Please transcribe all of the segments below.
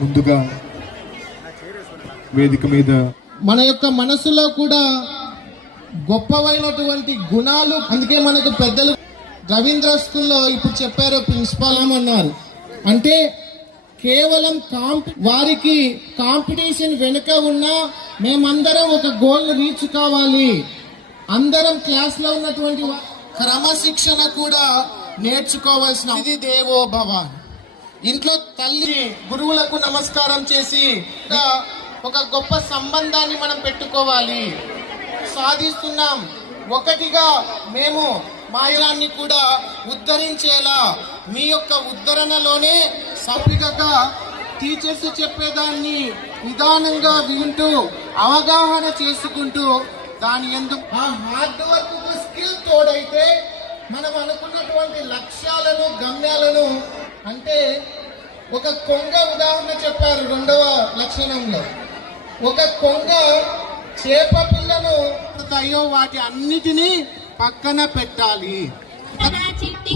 ముందుగా వేదిక మీద మన యొక్క మనసులో కూడా గొప్పవైనటువంటి గుణాలు అందుకే మనకు పెద్దలు రవీంద్ర స్కూల్లో ఇప్పుడు చెప్పారు ప్రిన్సిపాల్ అన్నారు. అంటే కేవలం కాంపి వారికి కాంపిటీషన్ వెనుక ఉన్నా మేమందరం ఒక గోల్ రీచ్ కావాలి. అందరం క్లాస్లో ఉన్నటువంటి క్రమశిక్షణ కూడా నేర్చుకోవాల్సిన ఇది దేవో భవాన్. ఇంట్లో తల్లి గురువులకు నమస్కారం చేసి ఒక గొప్ప సంబంధాన్ని మనం పెట్టుకోవాలి. సాధిస్తున్నాం. ఒకటిగా మేము మాయలాన్ని కూడా ఉద్ధరించేలా మీ యొక్క ఉద్ధరణలోనే సరిగగా టీచర్స్ చెప్పేదాన్ని నిదానంగా వింటూ అవగాహన చేసుకుంటూ దాని ఎందుకు ఆ హార్డ్ వర్క్ స్కిల్ తోడైతే మనం అనుకున్నటువంటి లక్ష్యాలను గమ్యాలను అంటే ఒక కొంగ ఉదాహరణ చెప్పారు రెండవ లక్షణంలో. ఒక కొంగ చేప పిల్లను అయ్యో వాటి అన్నిటినీ పక్కన పెట్టాలి. నా చిట్టి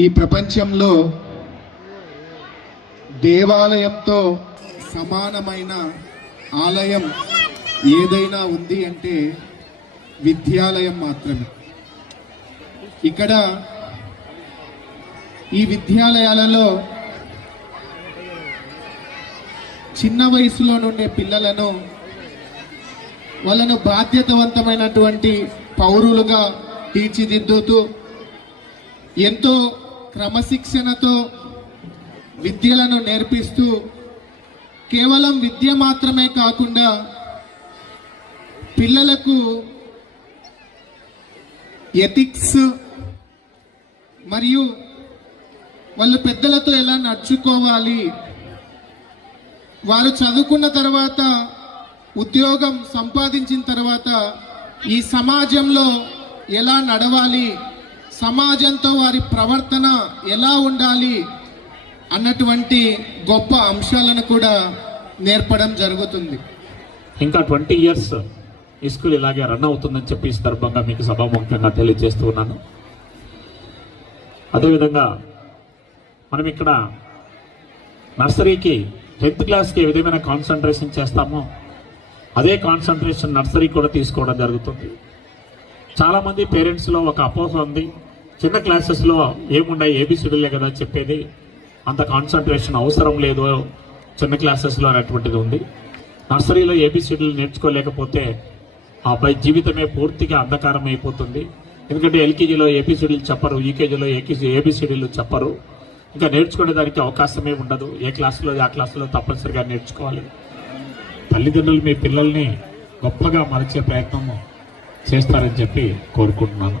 ఈ ప్రపంచంలో దేవాలయంతో సమానమైన ఆలయం ఏదైనా ఉంది అంటే విద్యాలయం మాత్రమే. ఇక్కడ ఈ విద్యాలయాలలో చిన్న వయసులో నుండే పిల్లలను వాళ్ళను బాధ్యతవంతమైనటువంటి పౌరులుగా తీర్చిదిద్దుతూ ఎంతో క్రమశిక్షణతో విద్యలను నేర్పిస్తూ కేవలం విద్య మాత్రమే కాకుండా పిల్లలకు ఎథిక్స్ మరియు వాళ్ళు పెద్దలతో ఎలా నడుచుకోవాలి వారు చదువుకున్న తర్వాత ఉద్యోగం సంపాదించిన తర్వాత ఈ సమాజంలో ఎలా నడవాలి సమాజంతో వారి ప్రవర్తన ఎలా ఉండాలి అన్నటువంటి గొప్ప అంశాలను కూడా నేర్పడం జరుగుతుంది. ఇంకా ట్వంటీ ఇయర్స్ ఈ స్కూల్ ఇలాగే రన్ అవుతుందని చెప్పి సందర్భంగా మీకు సభాముఖ్యంగా తెలియజేస్తూ ఉన్నాను. అదేవిధంగా మనం ఇక్కడ నర్సరీకి టెన్త్ క్లాస్కి ఏ విధమైన కాన్సన్ట్రేషన్ చేస్తామో అదే కాన్సన్ట్రేషన్ నర్సరీ కూడా తీసుకోవడం జరుగుతుంది. చాలామంది పేరెంట్స్లో ఒక అపోహ ఉంది. చిన్న క్లాసెస్లో ఏముండాయి ఏబిసిడీలే కదా చెప్పేది? అంత కాన్సన్ట్రేషన్ అవసరం లేదు చిన్న క్లాసెస్లో అనేటువంటిది ఉంది. నర్సరీలో ఏబిసిడీలు నేర్చుకోలేకపోతే ఆ అబ్బాయి జీవితమే పూర్తిగా అంధకారం అయిపోతుంది. ఎందుకంటే ఎల్కేజీలో ఏపీసీడీలు చెప్పరు యూకేజీలో ఏకేజీ ఏబిసిడీలు చెప్పరు. ఇంకా నేర్చుకునే దానికి అవకాశమే ఉండదు. ఏ క్లాసులో ఆ క్లాసులో తప్పనిసరిగా నేర్చుకోవాలి. తల్లిదండ్రులు మీ పిల్లల్ని గొప్పగా మలిచే ప్రయత్నం చేస్తారని చెప్పి కోరుకుంటున్నాను.